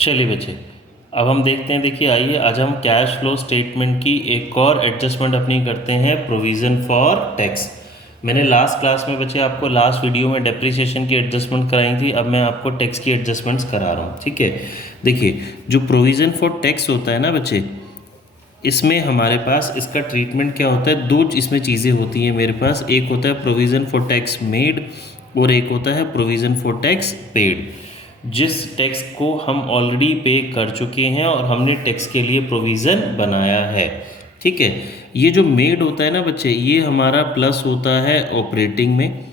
चलिए बच्चे, अब हम देखते हैं। देखिए आइए, आज हम कैश फ्लो स्टेटमेंट की एक और एडजस्टमेंट अपनी करते हैं, प्रोविज़न फॉर टैक्स। मैंने लास्ट क्लास में बच्चे आपको लास्ट वीडियो में डेप्रिसिएशन की एडजस्टमेंट कराई थी, अब मैं आपको टैक्स की एडजस्टमेंट्स करा रहा हूँ। ठीक है, देखिए जो प्रोविज़न फॉर टैक्स होता है ना बच्चे, इसमें हमारे पास इसका ट्रीटमेंट क्या होता है, दो इसमें चीज़ें होती हैं मेरे पास। एक होता है प्रोविज़न फॉर टैक्स मेड और एक होता है प्रोविज़न फॉर टैक्स पेड। जिस टैक्स को हम ऑलरेडी पे कर चुके हैं और हमने टैक्स के लिए प्रोविज़न बनाया है। ठीक है, ये जो मेड होता है ना बच्चे, ये हमारा प्लस होता है ऑपरेटिंग में,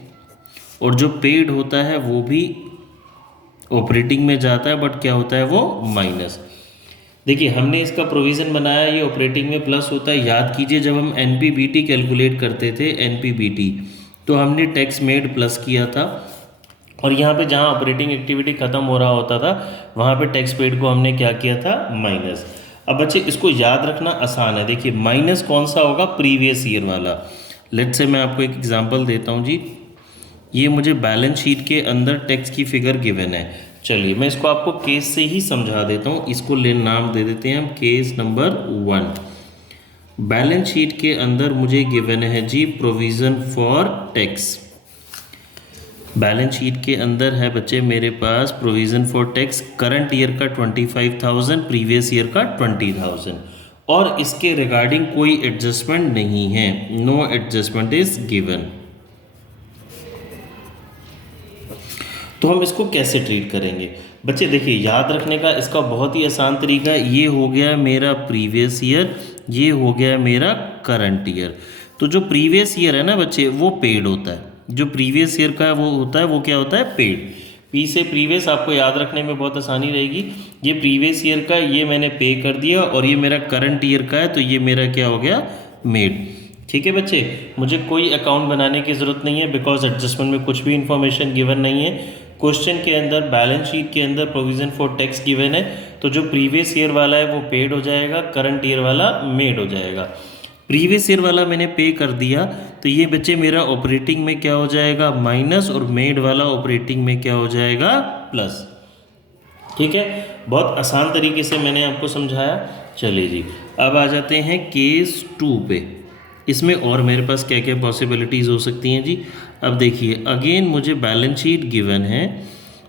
और जो पेड होता है वो भी ऑपरेटिंग में जाता है, बट क्या होता है वो माइनस। देखिए हमने इसका प्रोविज़न बनाया, ये ऑपरेटिंग में प्लस होता है। याद कीजिए जब हम एनपीबीटी कैलकुलेट करते थे, एनपीबीटी, तो हमने टैक्स मेड प्लस किया था, और यहाँ पे जहाँ ऑपरेटिंग एक्टिविटी ख़त्म हो रहा होता था वहाँ पे टैक्स पेड को हमने क्या किया था, माइनस। अब बच्चे इसको याद रखना आसान है। देखिए माइनस कौन सा होगा, प्रीवियस ईयर वाला। लेट्स से मैं आपको एक एग्जांपल देता हूँ जी। ये मुझे बैलेंस शीट के अंदर टैक्स की फिगर गिवन है। चलिए मैं इसको आपको केस से ही समझा देता हूँ। इसको नाम दे देते हैं हम केस नंबर 1। बैलेंस शीट के अंदर मुझे गिवन है जी provision for tax. Balance sheet के अंदर है बच्चे मेरे पास provision for tax, current year का 25,000, प्रीवियस ईयर का 20,000, और इसके रिगार्डिंग कोई एडजस्टमेंट नहीं है, नो एडजस्टमेंट इज गिवन। तो हम इसको कैसे ट्रीट करेंगे बच्चे, देखिए याद रखने का इसका बहुत ही आसान तरीका है। ये हो गया मेरा प्रीवियस ईयर, ये हो गया मेरा करंट ईयर। तो जो प्रीवियस ईयर है ना बच्चे, वो पेड होता है। जो प्रीवियस ईयर का वो होता है, वो क्या होता है, पेड। पी से प्रीवियस आपको याद रखने में बहुत आसानी रहेगी। ये प्रीवियस ईयर का, ये मैंने पे कर दिया, और ये मेरा करंट ईयर का है, तो ये मेरा क्या हो गया, मेड। ठीक है बच्चे, मुझे कोई अकाउंट बनाने की ज़रूरत नहीं है, बिकॉज एडजस्टमेंट में कुछ भी इन्फॉर्मेशन गिवन नहीं है। क्वेश्चन के अंदर बैलेंस शीट के अंदर प्रोविज़न फॉर टैक्स गिवन है, तो जो प्रीवियस ईयर वाला है वो पेड हो जाएगा, करंट ईयर वाला मेड हो जाएगा। प्रीवियस ईयर वाला मैंने पे कर दिया, तो ये बच्चे मेरा ऑपरेटिंग में क्या हो जाएगा, माइनस, और मेड वाला ऑपरेटिंग में क्या हो जाएगा, प्लस। ठीक है, बहुत आसान तरीके से मैंने आपको समझाया। चलिए जी, अब आ जाते हैं केस 2 पे। इसमें और मेरे पास क्या क्या पॉसिबिलिटीज़ हो सकती हैं जी। अब देखिए अगेन मुझे बैलेंस शीट गिवन है,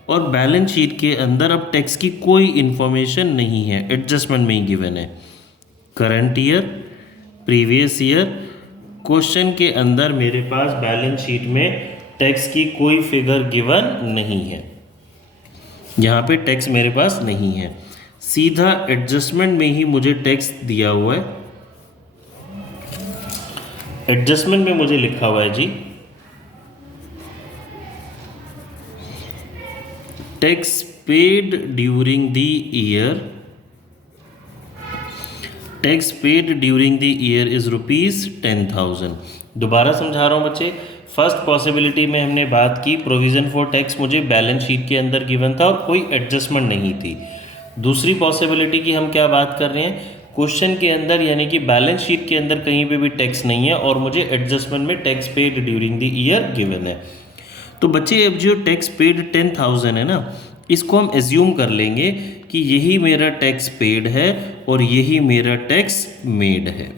और बैलेंस शीट के अंदर अब टैक्स की कोई इन्फॉर्मेशन नहीं है, एडजस्टमेंट में ही गिवन है। Current year, previous year, question के अंदर मेरे पास बैलेंस शीट में टैक्स की कोई फिगर गिवन नहीं है, यहाँ पे टैक्स मेरे पास नहीं है। सीधा एडजस्टमेंट में ही मुझे टैक्स दिया हुआ है। एडजस्टमेंट में मुझे लिखा हुआ है जी, tax paid during the year, tax paid during the year is ₹10,000। दोबारा समझा रहा हूँ बच्चे। फर्स्ट पॉसिबिलिटी में हमने बात की प्रोविज़न फॉर टैक्स मुझे बैलेंस शीट के अंदर गिवन था और कोई एडजस्टमेंट नहीं थी। दूसरी पॉसिबिलिटी की हम क्या बात कर रहे हैं, क्वेश्चन के अंदर यानी कि बैलेंस शीट के अंदर कहीं पे भी टैक्स नहीं है, और मुझे एडजस्टमेंट में tax paid during the year given है। तो बच्चे अब जो टैक्स पेड 10,000 है ना, इसको हम एज्यूम कर लेंगे कि यही मेरा टैक्स पेड है और यही मेरा टैक्स मेड है।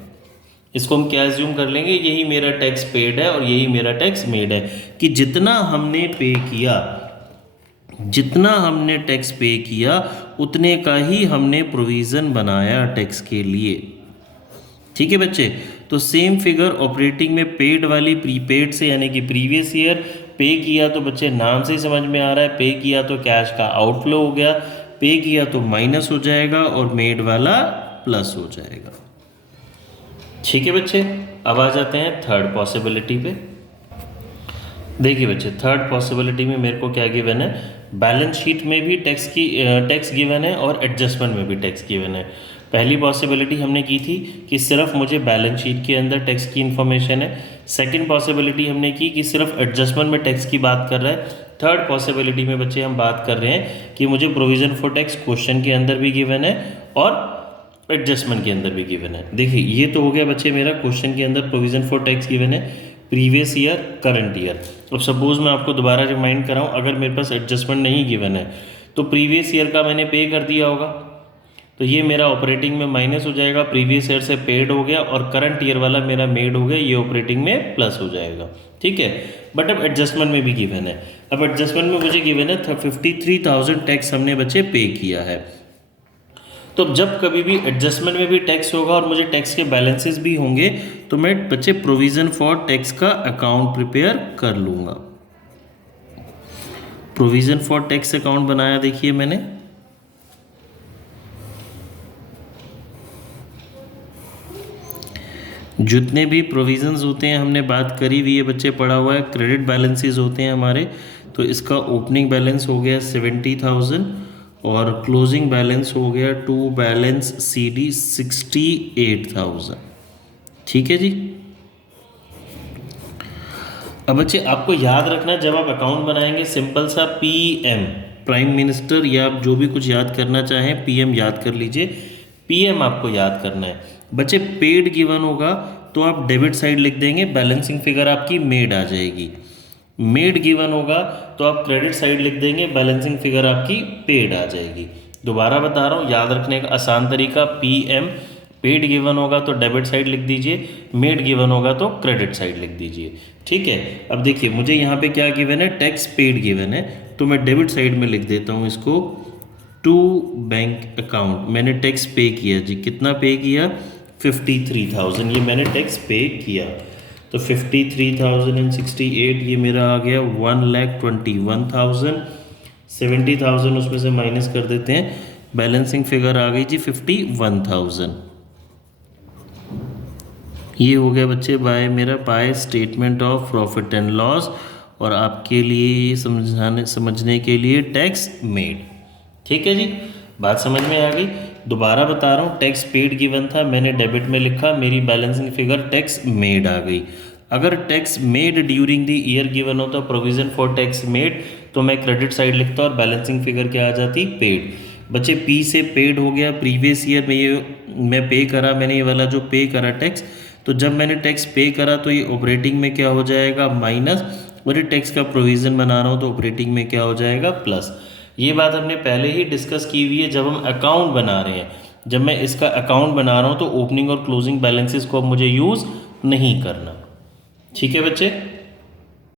इसको हम क्या एज्यूम कर लेंगे, यही मेरा टैक्स पेड है और यही मेरा टैक्स मेड है, कि जितना हमने पे किया, जितना हमने टैक्स पे किया, उतने का ही हमने प्रोविज़न बनाया टैक्स के लिए। ठीक है बच्चे, तो सेम फिगर ऑपरेटिंग में पेड वाली प्रीपेड से यानी कि प्रीवियस ईयर, पे किया तो बच्चे नाम से ही समझ में आ रहा है, पे किया तो कैश का आउटफ्लो हो गया, पे किया तो माइनस हो जाएगा, और मेड वाला प्लस हो जाएगा। ठीक है बच्चे, अब आ जाते हैं थर्ड पॉसिबिलिटी पे। देखिए बच्चे, थर्ड पॉसिबिलिटी में मेरे को क्या गिवन है, बैलेंस शीट में भी टैक्स गिवन है और एडजस्टमेंट में भी टैक्स गिवन है। पहली पॉसिबिलिटी हमने की थी कि सिर्फ मुझे बैलेंस शीट के अंदर टैक्स की इन्फॉर्मेशन है। सेकंड पॉसिबिलिटी हमने की कि सिर्फ एडजस्टमेंट में टैक्स की बात कर रहा है। थर्ड पॉसिबिलिटी में बच्चे हम बात कर रहे हैं कि मुझे प्रोविज़न फॉर टैक्स क्वेश्चन के अंदर भी गिवन है और एडजस्टमेंट के अंदर भी गिवन है। देखिए ये तो हो गया बच्चे मेरा क्वेश्चन के अंदर प्रोविज़न फॉर टैक्स गिवन है, प्रीवियस ईयर, करंट ईयर। अब सपोज मैं आपको दोबारा रिमाइंड कराऊँ, अगर मेरे पास एडजस्टमेंट नहीं गिवन है तो प्रीवियस ईयर का मैंने पे कर दिया होगा, तो ये मेरा ऑपरेटिंग में माइनस हो जाएगा, प्रीवियस ईयर से पेड हो गया, और करंट ईयर वाला मेरा मेड हो गया, ये ऑपरेटिंग में प्लस हो जाएगा। ठीक है, बट अब एडजस्टमेंट में भी गिवन है। अब एडजस्टमेंट में मुझे गिवन है 53,000 टैक्स हमने बच्चे पे किया है। तो जब कभी भी एडजस्टमेंट में भी टैक्स होगा और मुझे टैक्स के बैलेंसेस भी होंगे, तो मैं बच्चे प्रोविजन फॉर टैक्स का अकाउंट प्रिपेयर कर लूँगा। प्रोविजन फॉर टैक्स अकाउंट बनाया, देखिए मैंने। जितने भी प्रोविजंस होते हैं हमने बात करी हुई है बच्चे, पढ़ा हुआ है। क्रेडिट बैलेंसेस होते हैं हमारे, तो इसका ओपनिंग बैलेंस हो गया 70,000 और क्लोजिंग बैलेंस हो गया टू बैलेंस CD 68,000। ठीक है जी। अब बच्चे आपको याद रखना, जब आप अकाउंट बनाएंगे सिंपल सा PM, प्राइम मिनिस्टर, या आप जो भी कुछ याद करना चाहें PM याद कर लीजिए। PM आपको याद करना है बच्चे। पेड गिवन होगा तो आप डेबिट साइड लिख देंगे, बैलेंसिंग फिगर आपकी मेड आ जाएगी। मेड गिवन होगा तो आप क्रेडिट साइड लिख देंगे, बैलेंसिंग फिगर आपकी पेड आ जाएगी। दोबारा बता रहा हूँ, याद रखने का आसान तरीका, PM पेड गिवन होगा तो डेबिट साइड लिख दीजिए, मेड गिवन होगा तो क्रेडिट साइड लिख दीजिए। ठीक है, अब देखिए मुझे यहाँ पे क्या गिवन है, टैक्स पेड गिवन है, तो मैं डेबिट साइड में लिख देता हूँ इसको टू बैंक अकाउंट। मैंने टैक्स पे किया जी, कितना पे किया, 53,000, ये मैंने टैक्स पे किया। तो 53,068 ये मेरा आ गया 1,21,000। 70,000 उसमें से माइनस कर देते हैं, बैलेंसिंग फिगर आ गई जी 51,000। ये हो गया बच्चे बाय मेरा by statement of profit and loss, और आपके लिए समझने के लिए टैक्स मेड। ठीक है जी, बात समझ में आ गई। दोबारा बता रहा हूँ, टैक्स पेड गिवन था, मैंने डेबिट में लिखा, मेरी बैलेंसिंग फिगर टैक्स मेड आ गई। अगर tax made during the year given होता, प्रोविजन फॉर टैक्स मेड, तो मैं क्रेडिट साइड लिखता और बैलेंसिंग फिगर क्या आ जाती, पेड। बच्चे P से पेड हो गया, प्रीवियस ईयर में ये मैं पे करा, मैंने ये वाला जो पे करा टैक्स, तो जब मैंने टैक्स पे करा तो ये ऑपरेटिंग में क्या हो जाएगा, माइनस, और ये टैक्स का प्रोविज़न बना रहा हूँ तो ऑपरेटिंग में क्या हो जाएगा, प्लस। ये बात हमने पहले ही डिस्कस की हुई है जब हम अकाउंट बना रहे हैं। जब मैं इसका अकाउंट बना रहा हूँ तो ओपनिंग और क्लोजिंग बैलेंसेस को अब मुझे यूज़ नहीं करना। ठीक है बच्चे।